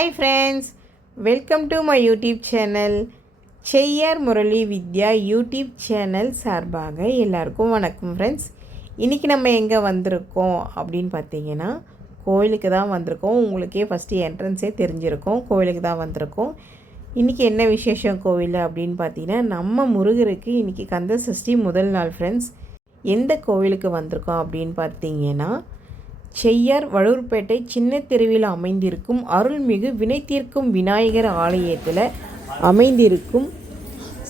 Hi friends welcome to my YouTube channel Cheyyar Murali Vidya YouTube channel சார்பாக எல்லாருக்கும் வணக்கம் friends இன்றைக்கி நம்ம எங்கே வந்திருக்கோம் அப்படின்னு பார்த்தீங்கன்னா கோயிலுக்கு தான் வந்திருக்கோம். உங்களுக்கே ஃபஸ்ட்டு என்ட்ரன்ஸே தெரிஞ்சிருக்கோம். கோயிலுக்கு தான் வந்திருக்கோம். இன்றைக்கி என்ன விசேஷம் கோவில் அப்படின்னு பார்த்தீங்கன்னா நம்ம முருகருக்கு இன்றைக்கி கந்த சஷ்டி முதல் நாள் ஃப்ரெண்ட்ஸ் எந்த கோவிலுக்கு வந்திருக்கோம் அப்படின்னு பார்த்தீங்கன்னா செய்யார் வளூர்பேட்டை சின்ன தெருவில் அமைந்திருக்கும் அருள்மிகு வினை தீர்க்கும் விநாயகர் ஆலயத்தில் அமைந்திருக்கும்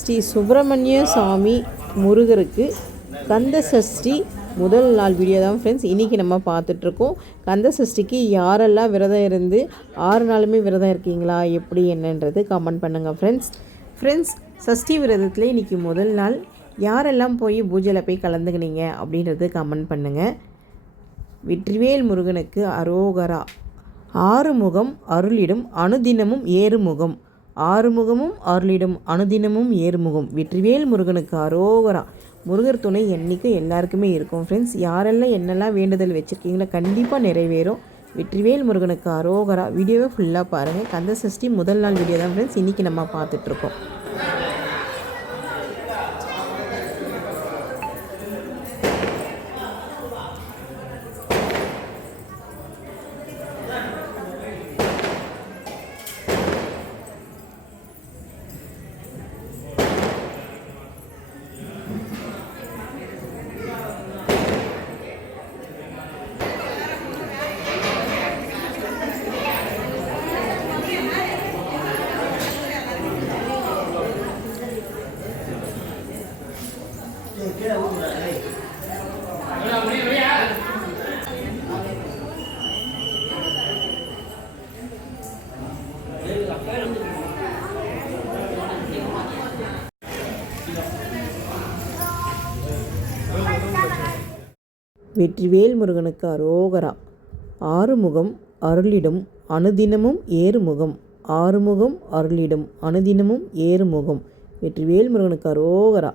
ஸ்ரீ சுப்பிரமணிய சுவாமி முருகருக்கு கந்த சஷ்டி முதல் நாள் வீடியோ தான் ஃப்ரெண்ட்ஸ் இன்றைக்கி நம்ம பார்த்துட்ருக்கோம். கந்த சஷ்டிக்கு யாரெல்லாம் விரதம் இருந்து ஆறு நாளுமே விரதம் இருக்கீங்களா? எப்படி என்னன்றது கமெண்ட் பண்ணுங்கள் ஃப்ரெண்ட்ஸ் ஃப்ரெண்ட்ஸ் சஷ்டி விரதத்தில் இன்றைக்கி முதல் நாள். யாரெல்லாம் போய் பூஜையில் போய் கலந்துக்கினீங்க அப்படின்றது கமெண்ட் பண்ணுங்கள் வெற்றிவேல் முருகனுக்கு அரோகரா. ஆறுமுகம் அருளிடும் அனுதினமும் ஏறுமுகம். ஆறுமுகமும் அருளிடும் அனுதினமும் ஏறுமுகம். வெற்றிவேல் முருகனுக்கு அரோகரா. முருகர் துணை என்றைக்கும் எல்லாருக்குமே இருக்கும். ஃப்ரெண்ட்ஸ் யாரெல்லாம் என்னெல்லாம் வேண்டுதல் வச்சுருக்கீங்களோ கண்டிப்பாக நிறைவேறும். வெற்றிவேல் முருகனுக்கு அரோகரா. வீடியோவை ஃபுல்லாக பாருங்கள் கந்த சஷ்டி முதல் நாள் வீடியோ தான் ஃப்ரெண்ட்ஸ் இன்றைக்கி நம்ம பார்த்துட்ருக்கோம் வெற்றிவேல் முருகனுக்கு அரோகரா. ஆறுமுகம் அருளிடும் அனுதினமும் ஏறுமுகம். ஆறுமுகம் அருளிடும் அனுதினமும் ஏறுமுகம். வெற்றிவேல் முருகனுக்கு அரோகரா.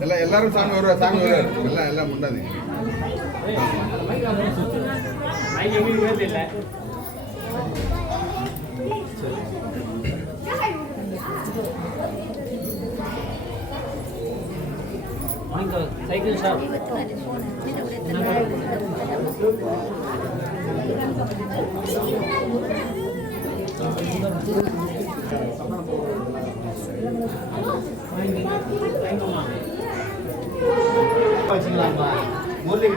எல்லாம் எல்லாரும் சாமி வருவா சாமி வருவார் எல்லாம் எல்லாம் முண்டாதீங்க இல்லை? ಒಂದು ಸೈಕಲ್ ಶಾಪ್ ಮೂಲಿಗೆ